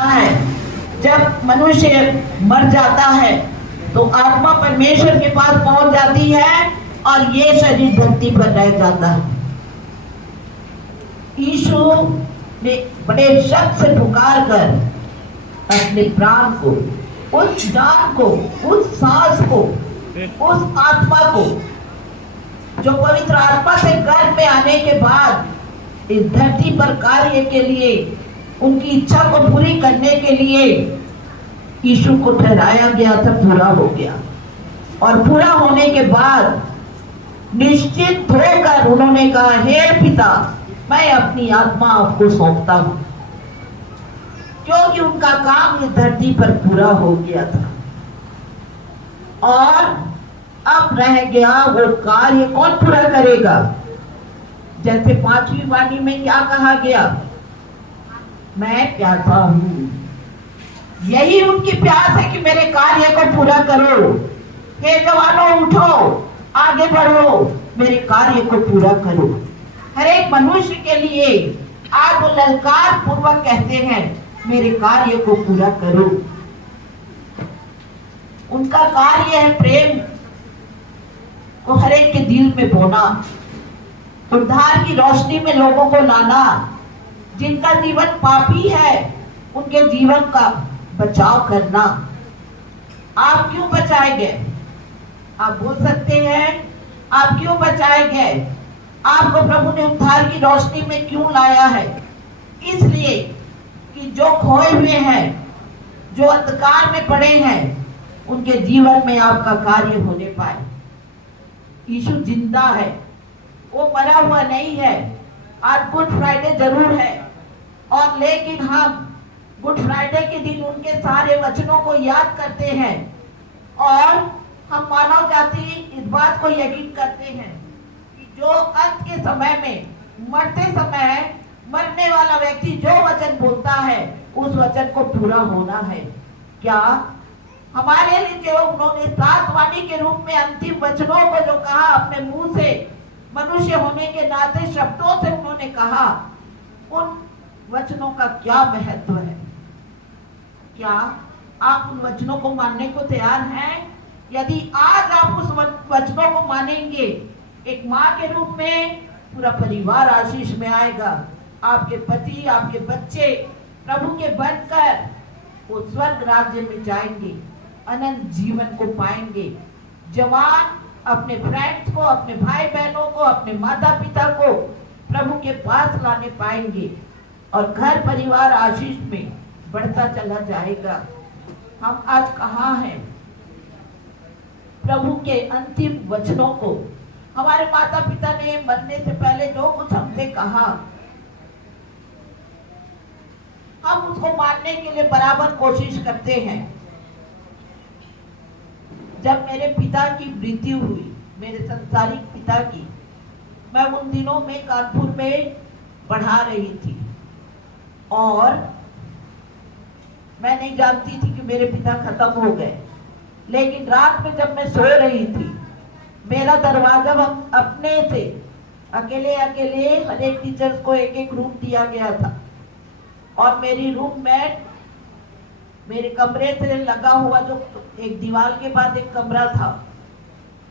है। जब मनुष्य मर जाता है तो आत्मा परमेश्वर के पास पहुंच जाती है और ये शरीर धरती पर रह जाता है। यीशु ने बड़े शब्द से पुकार कर अपने प्राण को, उस जान को, उस सांस को, उस आत्मा को जो पवित्र आत्मा से गर्भ में आने के बाद इस धरती पर कार्य के लिए, उनकी इच्छा को पूरी करने के लिए यीशु को ठहराया गया था, पूरा हो गया। और पूरा होने के बाद निश्चित होकर उन्होंने कहा, हे पिता, मैं अपनी आत्मा आपको सौंपता हूं, क्योंकि उनका काम इस धरती पर पूरा हो गया था। और अब रह गया वो कार्य कौन पूरा करेगा। जैसे 5वीं वाणी में क्या कहा गया, मैं प्यासा हूं। यही उनकी प्यास है कि मेरे कार्य को पूरा करो। हे जवानों, उठो, आगे बढ़ो, मेरे कार्य को पूरा करो। हर एक मनुष्य के लिए आज वो ललकार पूर्वक कहते हैं, मेरे कार्य को पूरा करो। उनका कार्य है प्रेम को हर एक के दिल में बोना, उद्धार की रोशनी में लोगों को लाना। जिनका जीवन पापी है उनके जीवन का बचाव करना। आप क्यों बचाए गए? आप बोल सकते हैं, आप क्यों बचाए गए? आपको प्रभु ने उद्धार की रोशनी में क्यों लाया है? इसलिए कि जो खोए हुए हैं, जो अंधकार में पड़े हैं, उनके जीवन में आपका कार्य होने पाए। यीशु जिंदा है, वो मरा हुआ नहीं है। आज गुड फ्राइडे जरूर है, और लेकिन हम गुड फ्राइडे के दिन उनके सारे वचनों को याद करते हैं, और हम मानव जाति इस बात को यकीन करते हैं कि जो अंत के समय में, मरते समय मरने वाला व्यक्ति जो वचन बोलता है, उस वचन को पूरा होना है। क्या हमारे लिए जो उन्होंने 7 वाणी के रूप में अंतिम वचनों को जो कहा, अपने मुंह से, मनुष्य होने के नाते शब्दों से उन्होंने कहा, उन वचनों का क्या महत्व है? क्या आप उन वचनों को मानने को तैयार हैं? यदि आज आप उस वचनों को मानेंगे, एक माँ के रूप में पूरा परिवार आशीष में आएगा। आपके पति, आपके बच्चे प्रभु के बनकर वो स्वर्ग राज्य में जाएंगे, अनंत जीवन को पाएंगे। जवान अपने फ्रेंड्स को, अपने भाई बहनों को, अपने माता पिता को प्रभु के पास लाने पाएंगे, और घर परिवार आशीष में बढ़ता चला जाएगा। हम आज कहाँ हैं? प्रभु के अंतिम वचनों को, हमारे माता पिता ने मरने से पहले जो कुछ हमसे कहा, हम उसको मानने के लिए बराबर कोशिश करते हैं। जब मेरे पिता की मृत्यु हुई, मेरे संसारिक पिता की, मैं उन दिनों में कानपुर में पढ़ा रही थी, और मैं नहीं जानती थी कि मेरे पिता खत्म हो गए। लेकिन रात में जब मैं सो रही थी, मेरा दरवाजा अपने से अकेले हर एक टीचर्स को एक एक रूम दिया गया था, और मेरी रूममेट मेरे कमरे से लगा हुआ, जो एक दीवार के बाद एक कमरा था,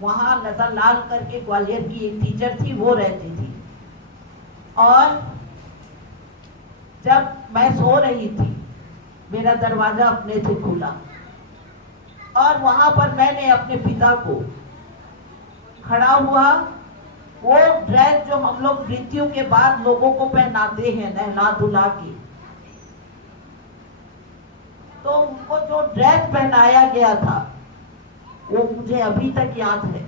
वहां लता लाल करके ग्वालियर की एक टीचर थी, वो रहती थी। और जब मैं सो रही थी, मेरा दरवाजा अपने से खुला, और वहां पर मैंने अपने पिता को खड़ा हुआ, वो ड्रेस जो हम लोग मृत्यु के बाद लोगों को पहनाते हैं, नहला धुला के, तो उनको जो ड्रेस पहनाया गया था, वो मुझे अभी तक याद है।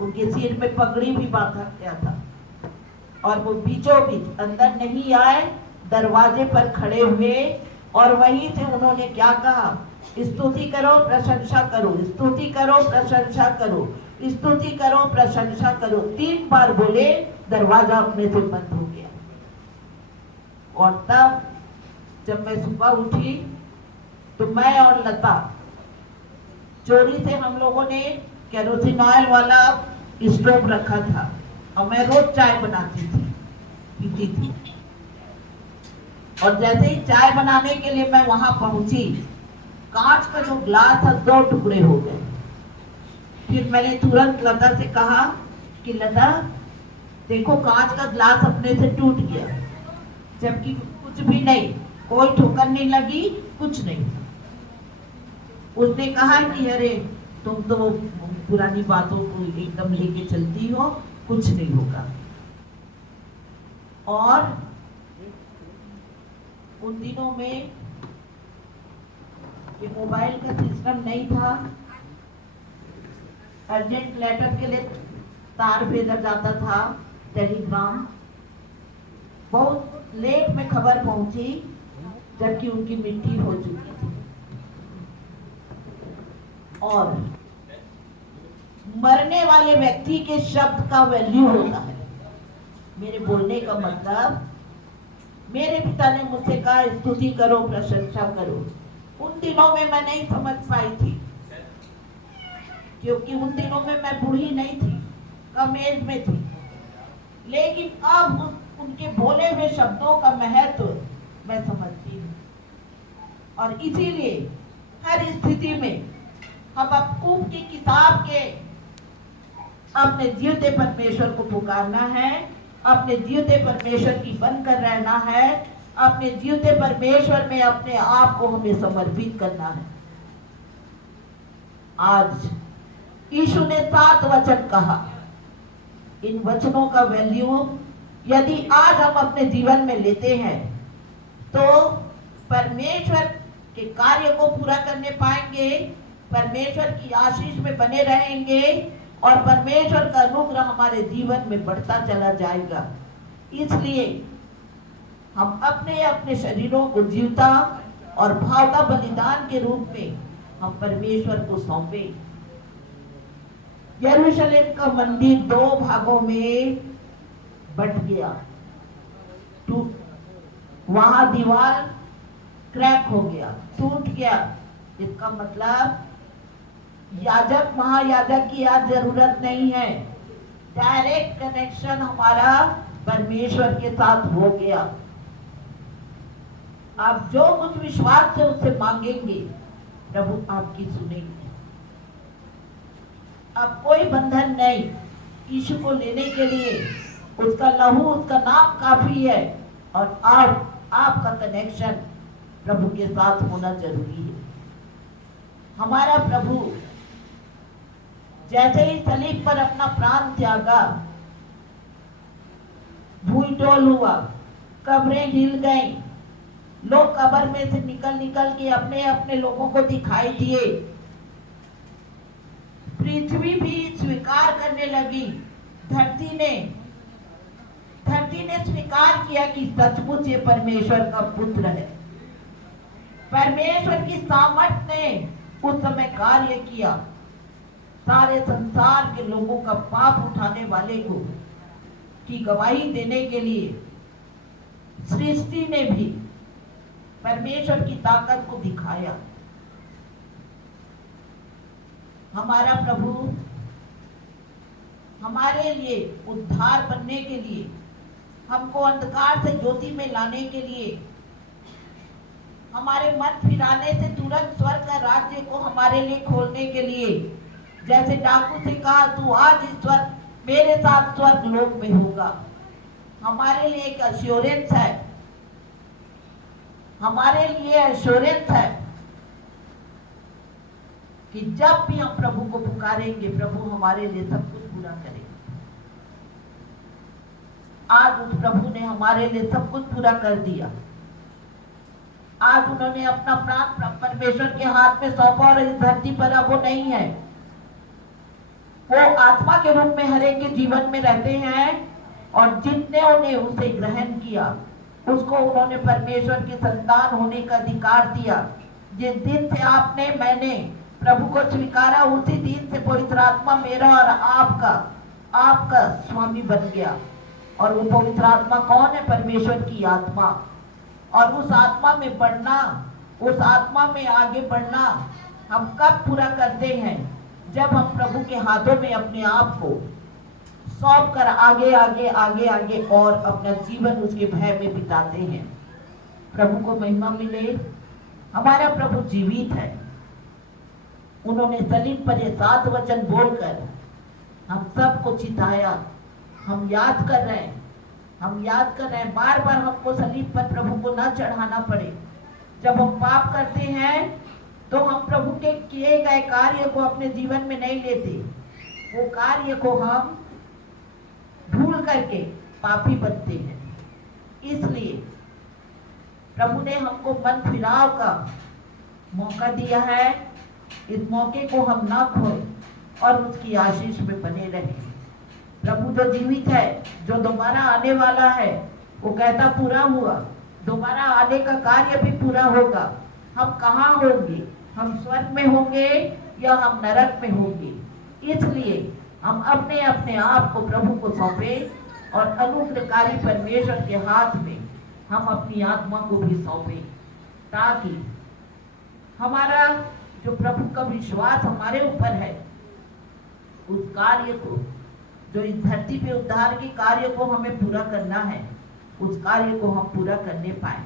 उनके सिर में पगड़ी भी बांधा गया था, और वो बीचों बीच अंदर नहीं आए, दरवाजे पर खड़े हुए, और वहीं से उन्होंने क्या कहा, स्तुति करो, प्रशंसा करो, स्तुति करो, प्रशंसा करो, स्तुति करो, प्रशंसा करो। 3 बार बोले, दरवाजा अपने से बंद हो गया। और तब जब मैं सुबह उठी, तो मैं और लता चोरी से, हम लोगों ने केरोसिन ऑयल वाला स्टोव रखा था, और मैं रोज चाय बनाती थी, पीती थी। और जैसे ही चाय बनाने के लिए मैं वहां पहुंची, कांच का जो ग्लास था 2 टुकड़े हो गए। फिर मैंने तुरंत लता से कहा कि लता देखो, कांच का ग्लास अपने से टूट गया, जबकि कुछ भी नहीं, कोई ठोकर नहीं लगी, कुछ नहीं। उसने कहा कि अरे तुम तो पुरानी बातों को एकदम लेके चलती हो, कुछ नहीं होगा। और उन दिनों में ये मोबाइल का सिस्टम नहीं था, अर्जेंट लेटर के लिए तार भेजा जाता था, टेलीग्राम। बहुत लेट में खबर पहुंची, जबकि उनकी मृत्यु हो चुकी थी। और मरने वाले व्यक्ति के शब्द का वैल्यू होता है। मेरे बोलने का मतलब, मेरे पिता ने मुझसे कहा स्तुति करो, प्रशंसा करो। उन दिनों में मैं नहीं समझ पाई थी, क्योंकि उन दिनों में मैं बूढ़ी नहीं थी, कम एज में थी। लेकिन अब उनके बोले हुए शब्दों का महत्व मैं समझती हूँ। और इसीलिए हर स्थिति में हम याकूब की किताब के अपने जीवते परमेश्वर को पुकारना है, अपने जीवते परमेश्वर की बनकर रहना है, अपने जीवते परमेश्वर में अपने आप को हमें समर्पित करना है। आज यीशु ने 7 वचन कहा। इन वचनों का वैल्यू यदि आज हम अपने जीवन में लेते हैं तो परमेश्वर के कार्य को पूरा करने पाएंगे, परमेश्वर की आशीष में बने रहेंगे और परमेश्वर का अनुग्रह हमारे जीवन में बढ़ता चला जाएगा। इसलिए हम अपने अपने शरीरों को जीवता और भावता बलिदान के रूप में हम परमेश्वर को सौंपे। यरूशलेम का मंदिर 2 भागों में बट गया। वहां दीवार क्रैक हो गया, टूट गया। इसका मतलब याजक महायाजक की आज जरूरत नहीं है, डायरेक्ट कनेक्शन हमारा परमेश्वर के साथ हो गया। आप जो कुछ विश्वास से उससे मांगेंगे, प्रभु आपकी सुनेंगे। अब कोई बंधन नहीं, यीशु को लेने के लिए उसका लहू, उसका नाम काफी है। और आपका कनेक्शन प्रभु के साथ होना जरूरी है। हमारा प्रभु जैसे ही सलीब पर अपना प्राण त्यागा, भूल डोल हुआ, कब्रें हिल गईं, लोग कब्र में से निकल निकल के अपने अपने लोगों को दिखाई दिए, पृथ्वी भी स्वीकार करने लगी, धरती ने स्वीकार किया कि सचमुच ये परमेश्वर का पुत्र है। परमेश्वर की सामर्थ्य ने उस समय कार्य किया, सारे संसार के लोगों का पाप उठाने वाले को की गवाही देने के लिए सृष्टि ने भी परमेश्वर की ताकत को दिखाया। हमारा प्रभु हमारे लिए उद्धार बनने के लिए, हमको अंधकार से ज्योति में लाने के लिए, हमारे मन फिराने से तुरंत स्वर्ग का राज्य को हमारे लिए खोलने के लिए, जैसे डाकू से कहा तू आज इस स्वर्ग मेरे साथ स्वर्ग लोक में होगा। हमारे लिए एक एश्योरेंस है, हमारे लिए एश्योरेंस है कि जब भी हम प्रभु को पुकारेंगे, प्रभु हमारे लिए सब कुछ पूरा करेंगे। आज उस प्रभु ने हमारे लिए सब कुछ पूरा कर दिया। आज उन्होंने अपना प्राण परमेश्वर के हाथ में सौंपा और इस धरती पर अब वो नहीं है। वो आत्मा के रूप में हर एक के जीवन में रहते हैं और जितने उन्हें उसे ग्रहण किया, उसको उन्होंने परमेश्वर के संतान होने का अधिकार दिया। जिस दिन से आपने मैंने प्रभु को स्वीकारा, उसी दिन से पवित्र आत्मा मेरा और आपका स्वामी बन गया। और वो पवित्र आत्मा कौन है? परमेश्वर की आत्मा। और उस आत्मा में बढ़ना, उस आत्मा में आगे बढ़ना हम कब पूरा करते हैं? जब हम प्रभु के हाथों में अपने आप को सौंप कर आगे आगे आगे आगे और अपना जीवन उसके भय में बिताते हैं। प्रभु को महिमा मिले। हमारा प्रभु जीवित है। उन्होंने सलीब पर ये 7 वचन बोलकर हम सबको चिताया। हम याद कर रहे हैं, हम याद कर रहे हैं। बार बार हमको सलीब पर प्रभु को न चढ़ाना पड़े। जब हम पाप करते हैं तो हम प्रभु के किए गए कार्य को अपने जीवन में नहीं लेते। वो कार्य को हम भूल करके पापी बनते हैं। इसलिए प्रभु ने हमको मन फिराव का मौका दिया है। इस मौके को हम ना खोएं और उसकी आशीष में बने रहें। प्रभु जो जीवित है, जो दोबारा आने वाला है, वो कहता पूरा हुआ। दोबारा आने का कार्य भी पूरा होगा। हम कहाँ होंगे? हम स्वर्ग में होंगे या हम नरक में होंगे? इसलिए हम अपने अपने आप को प्रभु को सौंपे और अनुग्रहकारी परमेश्वर के हाथ में हम अपनी आत्मा को भी सौंपे, ताकि हमारा जो प्रभु का विश्वास हमारे ऊपर है, उस कार्य को, जो इस धरती पे उद्धार के कार्य को हमें पूरा करना है, उस कार्य को हम पूरा करने पाए।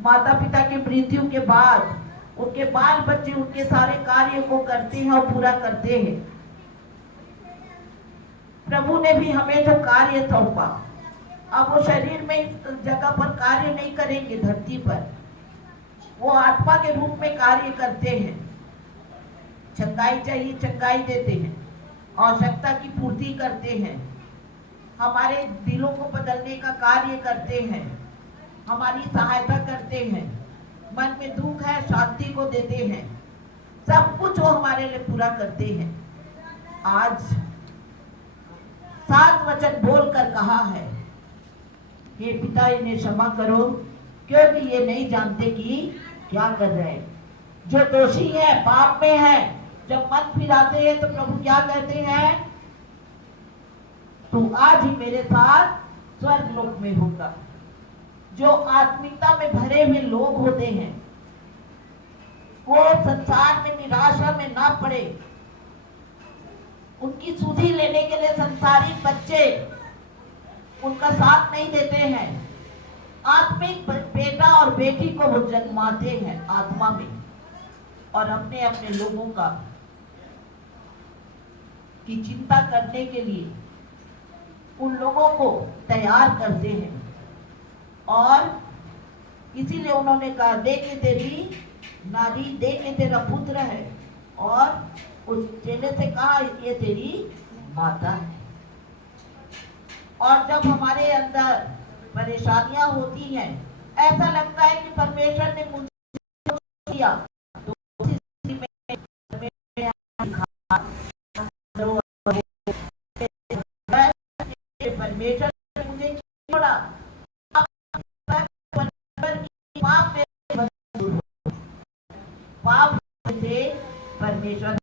माता पिता की मृत्यु के बाद उनके बाल बच्चे उनके सारे कार्य को करते हैं और पूरा करते हैं। प्रभु ने भी हमें जो कार्य सौंपा, अब वो शरीर में इस जगह पर कार्य नहीं करेंगे धरती पर, वो आत्मा के रूप में कार्य करते हैं। चंगाई चाहिए, चंगाई देते हैं, आवश्यकता की पूर्ति करते हैं, हमारे दिलों को बदलने का कार्य करते हैं, हमारी सहायता करते हैं, मन में दुख है शांति को देते हैं। सब कुछ वो हमारे लिए पूरा करते हैं। आज 7 वचन बोलकर कहा है, हे पिता इन्हें क्षमा करो, क्योंकि ये नहीं जानते कि क्या कर रहे हैं। जो दोषी है, पाप में है, जब मन फिराते हैं तो प्रभु क्या कहते हैं? तू आज ही मेरे साथ स्वर्ग लोक में होगा। जो आत्मिकता में भरे हुए लोग होते हैं, वो संसार में निराशा में ना पड़े। उनकी सुधि लेने के लिए संसारिक बच्चे उनका साथ नहीं देते हैं। आत्मिक बेटा और बेटी को वो जन्माते हैं आत्मा में, और अपने अपने लोगों का की चिंता करने के लिए उन लोगों को तैयार करते हैं। और इसीलिए उन्होंने कहा, देखे तेरी नारी, देखे तेरा पुत्र है, और उस चेले से कहा ये तेरी माता है। और जब हमारे अंदर परेशानियां होती हैं, ऐसा लगता है कि परमेश्वर ने मुझे दिया, तो परमेश्वर ने मुझे छोड़ा। पाप से परमेश्वर